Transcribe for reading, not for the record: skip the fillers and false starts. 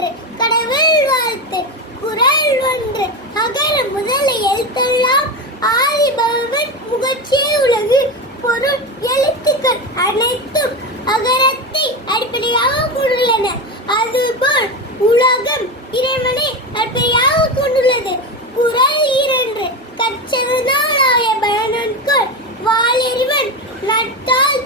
ஒன்று கடவுள் வாழ்த்து குறள் ஒன்று அகர முதல எழுத்தெல்லாம் ஆதி பகவன் முகர்ச்சியே உலகு பொருள் எழுத்துக்கள் அனைத்தும் அகரத்தை அடிப்படையாக கொண்டுள்ளன. அதுபோல் உலகம் இறைவனை அடிப்படையாக கொண்டுள்ளது. குறள் 2 கற்றதனால் பயனன்கொள் வாளறிவன் நட்டால்